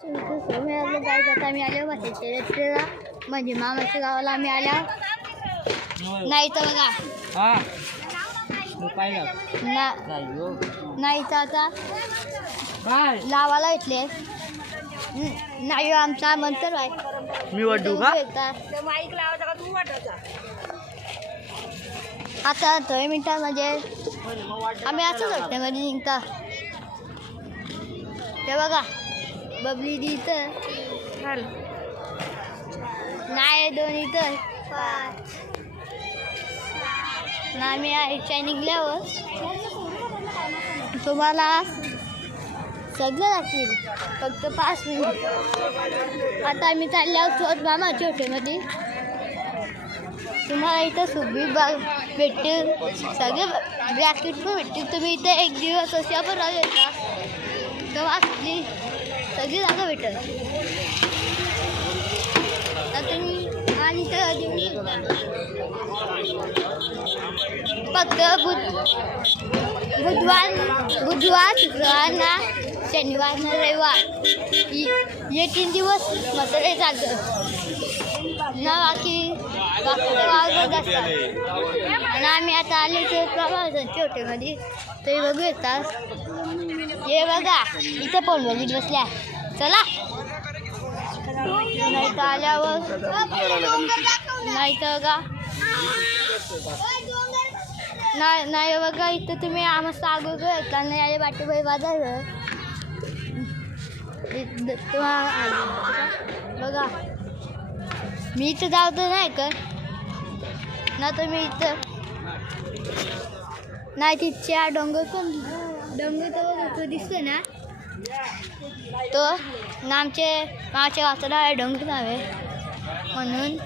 सोमयाला जायचं आता आम्ही आलो शर्यतीला म्हणजे मामाच्या गावाला आम्ही आल्या नाही तर बघा नाही तर आता काय लावाला येतले नाही आमचा मंत्र आहे मी वाटू का आता 10 मिनिटात म्हणजे आम्ही असंच वाटतं मध्ये निघता ते बघा बबली दी इथं नाही 2 इथं 5 ना मी आईच्या निघल्यावर तुम्हाला सगळं दाखवेल फक्त 5 मिनिट आता आम्ही चालल्यावर छोट मामाच्या हॉटेलमध्ये तुम्हाला इथं सुबी बाग भेटतील सगळे ब्रॅकेट पण भेटतील तुम्ही इथे एक दिवस अशा पण राहू येता तेव्हा सगळी जागा भेटेल तर तुम्ही आणि फक्त बुधवार शुक्रवार ना शनिवार ना रविवार हे 3 दिवस मात्र हे चालतं ना बाकी वावर असतात आणि आम्ही आता आले ते प्रवासांच्या हॉटेलमध्ये तरी बघू येतात हे बघा इथं पण बघित बसल्या चला नाही तर आल्यावर नाही तर बघा नाही बघा इथं तुम्ही आम्हाला अगोदर येता नाही आले बाटेबाई बाजार बघा मी इथं जावतो नाही का ना तर मी इथं नाही तिथच्या डोंगर तो दिसतो ना तो आमचे मागच्या वाचला आहे डोंगर नाव आहे म्हणून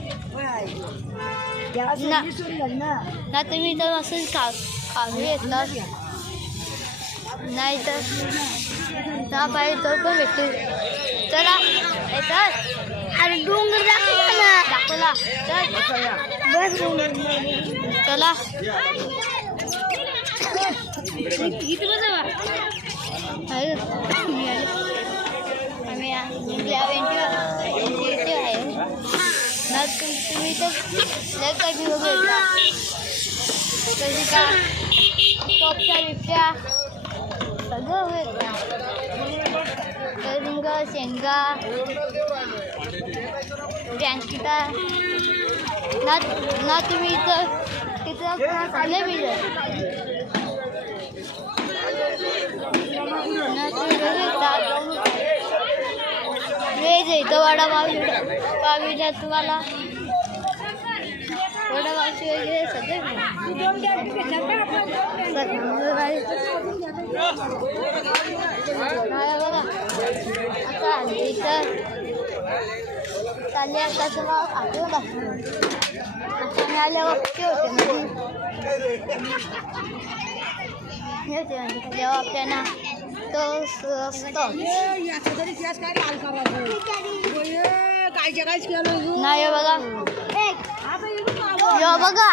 ना तुम्ही तर असंच खाऊ येतात नाही तर ना पाहिजे तो पण भेटतो चला येतात अरे डोंगर दाखवला चला इथं बघा आम्ही आहे ना तुम्ही तर कधी वगैरे कधी का टॉपच्या बिपच्या सगळं वगैरे रिंग शेंगा टँकिटा ना तुम्ही इथं तिथं चांगले मिळेल वेज इथं वडापाव तुम्हाला वडापावची वगैरे सगळे बघा आता इथं चालले आता तुम्हाला आठवण आता मी आल्यावर जेव्हा आपल्याला तो असतो नाही बघा बघा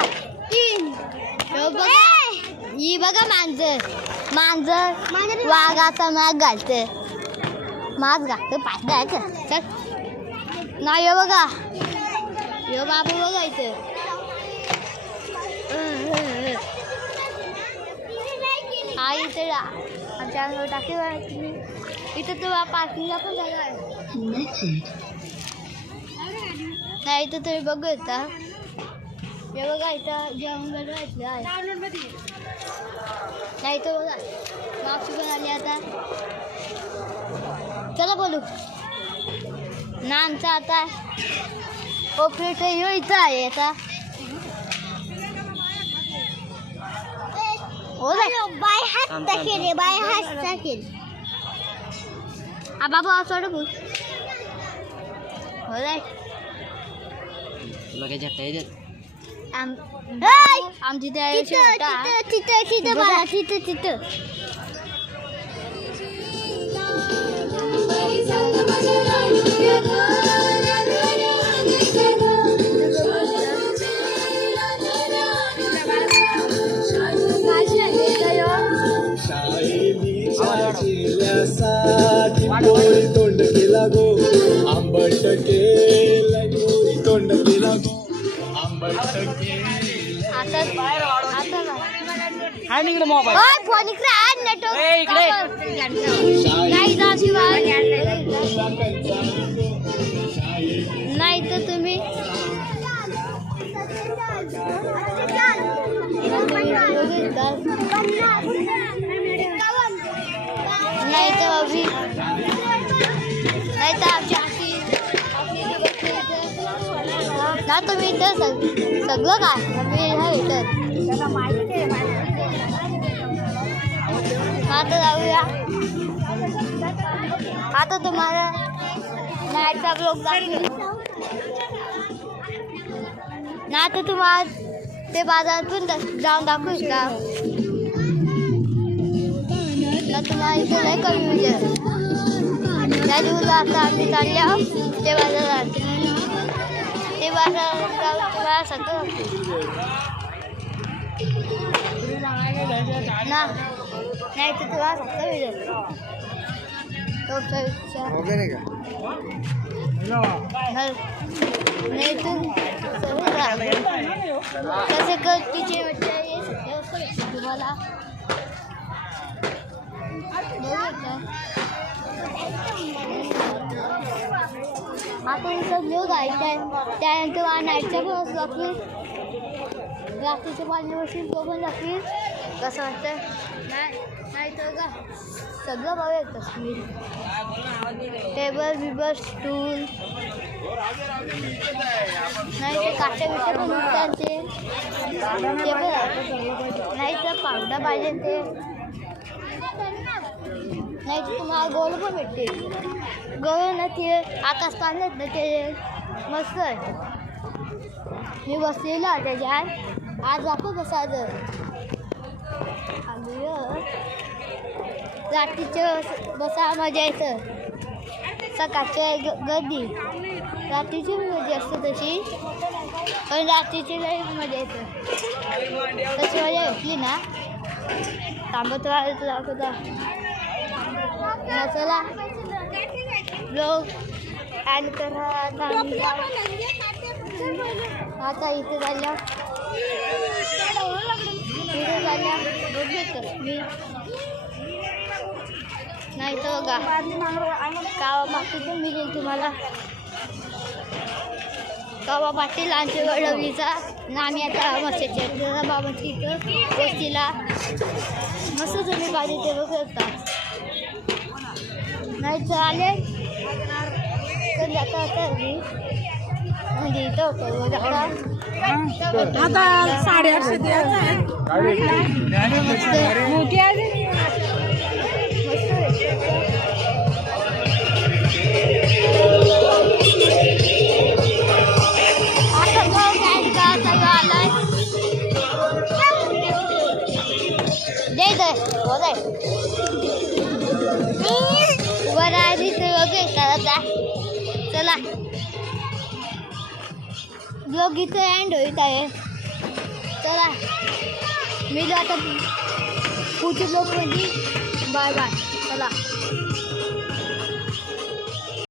ही बघा मांजर वाघाचा माग घालते मास घालते पाय चल नाही बघा यो बाबू बघा इथे हा इथे आमच्या टाकी इथं तो पार्किंगला पण जागा आहे नाही इथं तुम्ही बघू येता हे बघा इथं जेवण बनवायचं आहे नाही तर बघा मागची पण आली आता चला बोलू ना आमचा आता ऑपरेटर ह्यो इथं आहे आता हो बाय हात टाकेल बाय हात टाकेल बाबा असं बोल हो जाय आमची तिथं पोळी तोंड केला आता हाय निकडे मोबाईल ओय फोन इकडे आण नेटवर्क ए, इकडे. नाही जा शिवाय नाही तर तुम्ही नाही तर अभी नाही तर आमची ना तुम्ही इथं सगळं काय मी ह्या इथं आता जाऊया आता तुम्हाला नाईटचा ब्लॉग दाखवेल ना आता तुम्हाला ते बाजारात पण जाऊन दाखवूच का ना तुम्हाला इथं नाही कमी मिळेल त्या दिवसाला आता आम्ही चालल्या ते बाजारात ते बाजारात जाऊन तुम्हाला सगळं ना नाही तर तुला सगळं मिळेल नाही तू कसे तिचे तुम्हाला आता इथं लोक ऐकताय त्यानंतर नाईटच्या पण असं दाखवेल रात्रीच्या पाणी बसून तो पण दाखवेल कसं वाटतं नाही तर का सगळं बघा तस्वीर टेबल बिबल स्टूल नाही ते काट्या बिट्या पण उठतात ते पण नाही तर पावडा पाहिजे ते नाही तर तुम्हाला गोल पण भेटते गोल ना ते आकाश पाण्यात ना ते मस्त आहे मी बसलेलो आहे त्याच्यात आज दाखव कसं आज रात्रीचं बसा मजा येतं सकाळचं गर्दी रात्रीची मजा असते तशी पण रात्रीची लई मजा येतं तशी मजा भेटली ना थांबत राहायचं दाखवता चला लोक ॲड करा आता इथे झाल्या मी नाही तर बघा कावा पाटील पण मिळेल तुम्हाला कावा पाटील आमच्या वडवलीचा आम्ही आता मस्याच्या बाबांची इथं वस्तीला मस्त तुम्ही पाहिजे ते बघता नाही तर आले तर जाता आता म्हणजे इथं आता 850 मोठी आहे चला ब्लॉग इथं एंड होत आहे चला मी आता पुढच्या ब्लॉगमध्ये बाय बाय चला